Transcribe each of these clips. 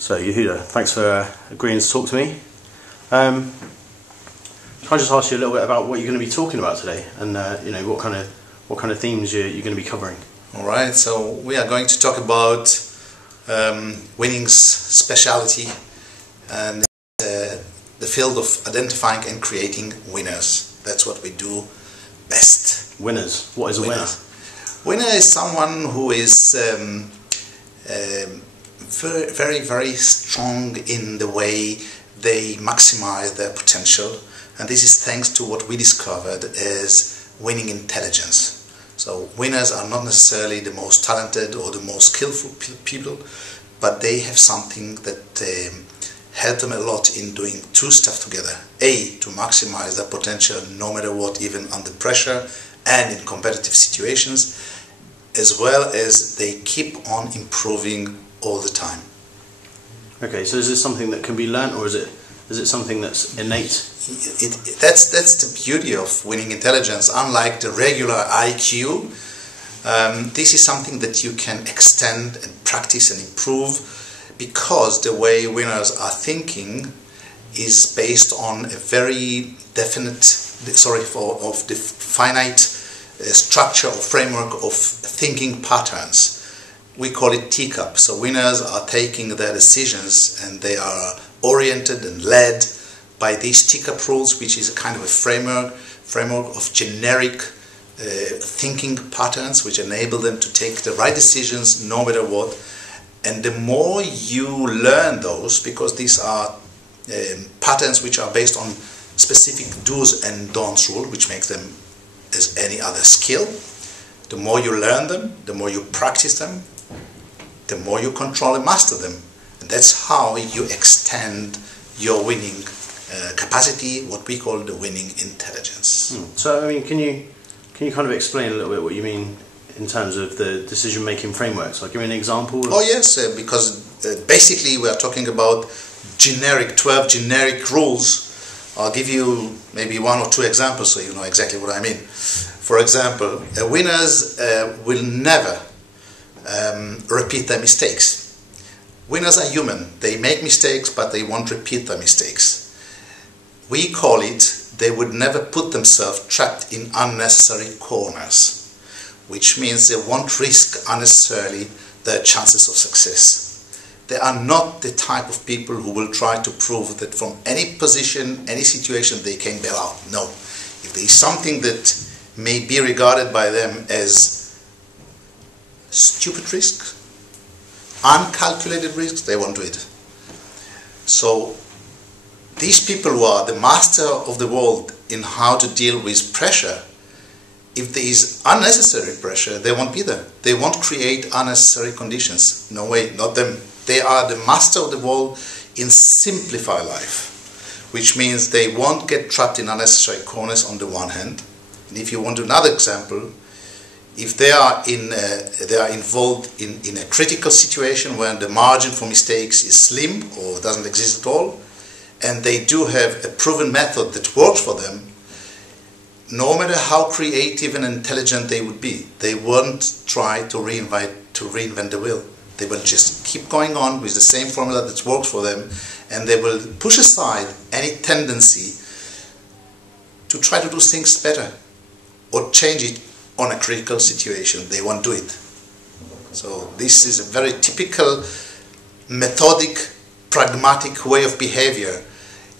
So Yehuda, thanks for agreeing to talk to me. Can I just ask you a little bit about what you're going to be talking about today, and you know, what kind of themes you're going to be covering? All right. So we are going to talk about winning's speciality and the field of identifying and creating winners. That's what we do best. Winners. What is a winner? Winner is someone who is very, very strong in the way they maximize their potential, and this is thanks to what we discovered as winning intelligence. So winners are not necessarily the most talented or the most skillful people, but they have something that helps them a lot in doing two stuff together. A, to maximize their potential no matter what, even under pressure and in competitive situations, as well as they keep on improving all the time. Okay, so is this something that can be learnt, or is it something that's innate? That's the beauty of winning intelligence. Unlike the regular IQ, this is something that you can extend and practice and improve, because the way winners are thinking is based on a very definite, of the finite structure or framework of thinking patterns. We call it teacup. So winners are taking their decisions and they are oriented and led by these teacup rules, which is a kind of a framework of generic thinking patterns which enable them to take the right decisions no matter what. And the more you learn those, because these are patterns which are based on specific do's and don'ts rule, which makes them as any other skill, the more you learn them, the more you practice them, the more you control and master them. And that's how you extend your winning capacity, what we call the winning intelligence. So, I mean, can you kind of explain a little bit what you mean in terms of the decision-making frameworks? Like, give me an example. Oh yes, because basically we are talking about 12 generic rules. I'll give you maybe one or two examples so you know exactly what I mean. For example, winners will never repeat their mistakes. Winners are human. They make mistakes, but they won't repeat their mistakes. We call it, they would never put themselves trapped in unnecessary corners, which means they won't risk unnecessarily their chances of success. They are not the type of people who will try to prove that from any position, any situation, they can bail out. No. If there is something that may be regarded by them as stupid risk, uncalculated risks, they won't do it. So these people who are the master of the world in how to deal with pressure, if there is unnecessary pressure, they won't be there. They won't create unnecessary conditions. No way, not them. They are the master of the world in simplify life, which means they won't get trapped in unnecessary corners on the one hand. And if you want another example, if they are involved in a critical situation where the margin for mistakes is slim or doesn't exist at all, and they do have a proven method that works for them, no matter how creative and intelligent they would be, they won't try to reinvent the wheel. They will just keep going on with the same formula that works for them, and they will push aside any tendency to try to do things better or change it on a critical situation. They won't do it. So this is a very typical, methodic, pragmatic way of behavior.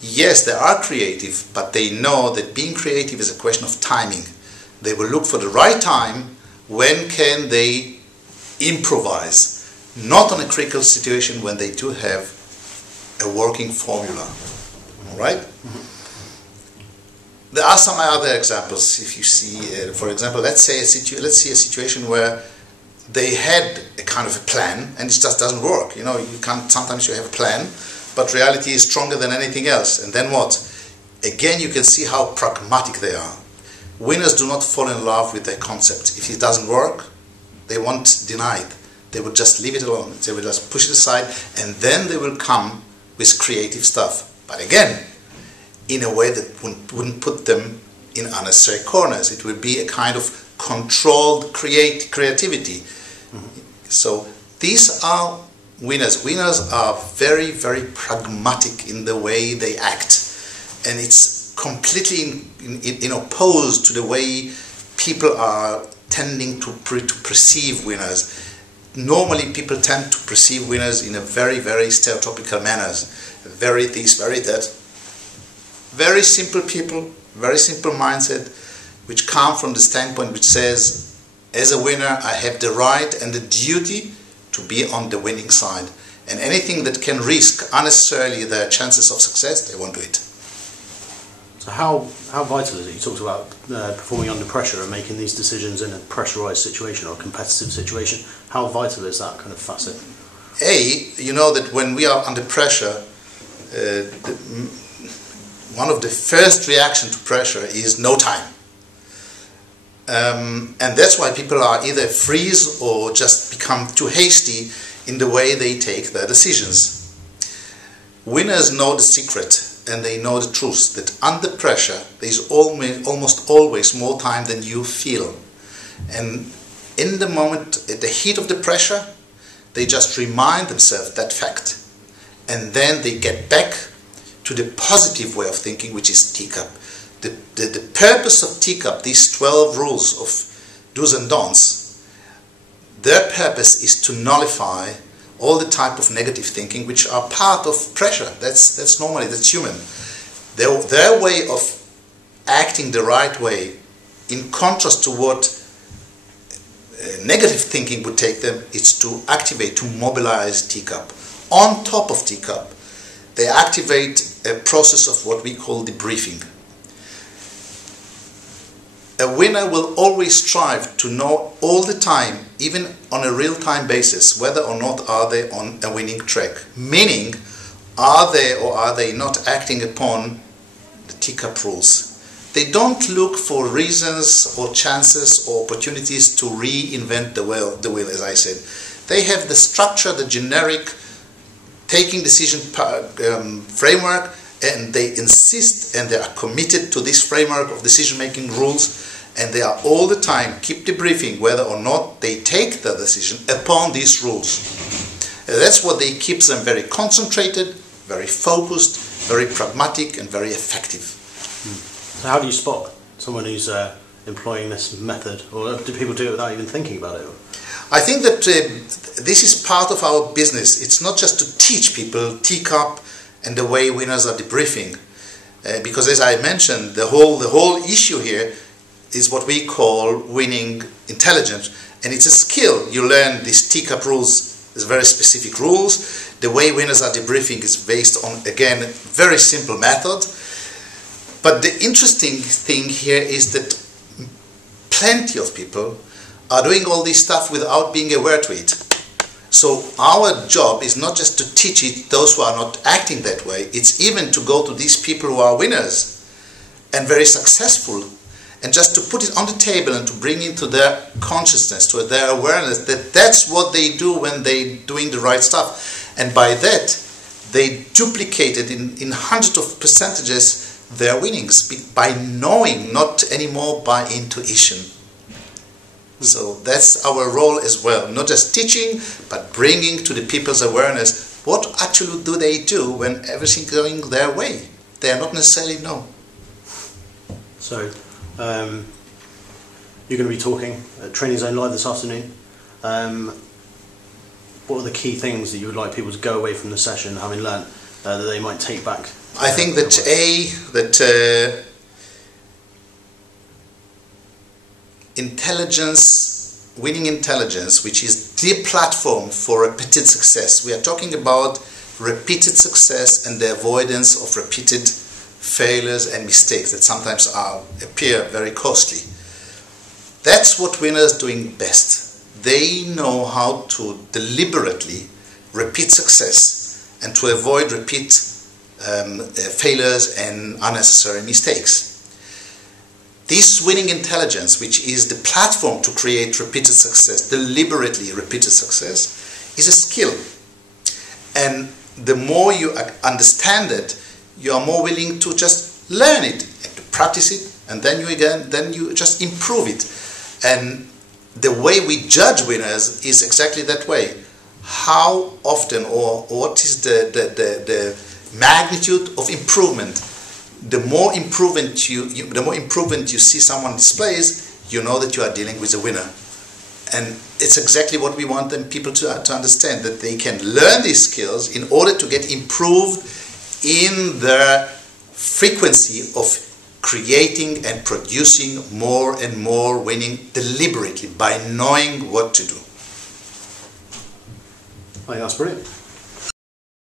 Yes, they are creative, but they know that being creative is a question of timing. They will look for the right time. When can they improvise? Not on a critical situation when they do have a working formula. All right? There are some other examples. If you see, for example, let's see a situation where they had a kind of a plan and it just doesn't work. You know, you can't. Sometimes you have a plan, but reality is stronger than anything else. And then what? Again, you can see how pragmatic they are. Winners do not fall in love with their concept. If it doesn't work, they won't deny it. They will just leave it alone. They will just push it aside, and then they will come with creative stuff. But again, in a way that wouldn't put them in unnecessary corners. It would be a kind of controlled creativity. So these are winners. Winners are very, very pragmatic in the way they act, and it's completely in opposed to the way people are tending to perceive winners. Normally, people tend to perceive winners in a very, very stereotypical manners. Very this, very that. Very simple people, very simple mindset, which come from the standpoint which says, as a winner, I have the right and the duty to be on the winning side. And anything that can risk unnecessarily their chances of success, they won't do it. So how vital is it? You talked about performing under pressure and making these decisions in a pressurized situation or a competitive situation. How vital is that kind of facet? You know that when we are under pressure, one of the first reactions to pressure is no time. And that's why people are either freeze or just become too hasty in the way they take their decisions. Winners know the secret, and they know the truth that under pressure there is almost always more time than you feel. And in the moment, at the heat of the pressure, they just remind themselves that fact. And then they get back to the positive way of thinking, which is teacup. The purpose of teacup, these 12 rules of do's and don'ts, their purpose is to nullify all the type of negative thinking which are part of pressure. That's normally, that's human. Their way of acting the right way, in contrast to what negative thinking would take them, is to activate, to mobilize teacup. On top of teacup, they activate a process of what we call debriefing. A winner will always strive to know all the time, even on a real-time basis, whether or not are they on a winning track. Meaning, are they or are they not acting upon the teacup rules? They don't look for reasons or chances or opportunities to reinvent the wheel, as I said. They have the structure, the generic taking decision framework, and they insist and they are committed to this framework of decision-making rules, and they are all the time keep debriefing whether or not they take the decision upon these rules. That's what they keeps them very concentrated, very focused, very pragmatic, and very effective. So how do you spot someone who's employing this method, or do people do it without even thinking about it? I think that this is part of our business. It's not just to teach people teacup and the way winners are debriefing, because as I mentioned, the whole issue here is what we call winning intelligence, and it's a skill. You learn these teacup rules, these very specific rules. The way winners are debriefing is based on, again, very simple method. But the interesting thing here is that plenty of people are doing all this stuff without being aware to it. So our job is not just to teach it those who are not acting that way, it's even to go to these people who are winners and very successful, and just to put it on the table and to bring into their consciousness, to their awareness, that that's what they do when they're doing the right stuff. And by that, they duplicated in hundreds of percentages their winnings by knowing, not anymore by intuition. So that's our role as well, not just teaching, but bringing to the people's awareness what actually do they do when everything's going their way. They are not necessarily know. So, you're going to be talking at Training Zone Live this afternoon. What are the key things that you would like people to go away from the session having learnt that they might take back? I think that intelligence, winning intelligence, which is the platform for repeated success. We are talking about repeated success and the avoidance of repeated failures and mistakes that sometimes appear very costly. That's what winners are doing best. They know how to deliberately repeat success and to avoid repeat failures and unnecessary mistakes. This winning intelligence, which is the platform to create repeated success, deliberately repeated success, is a skill. And the more you understand it, you are more willing to just learn it, and to practice it, and then you just improve it. And the way we judge winners is exactly that way. how often or what is the magnitude of improvement. The more improvement you see someone displays, you know that you are dealing with a winner. And it's exactly what we want them people to understand, that they can learn these skills in order to get improved in their frequency of creating and producing more and more winning deliberately by knowing what to do. I think that's brilliant.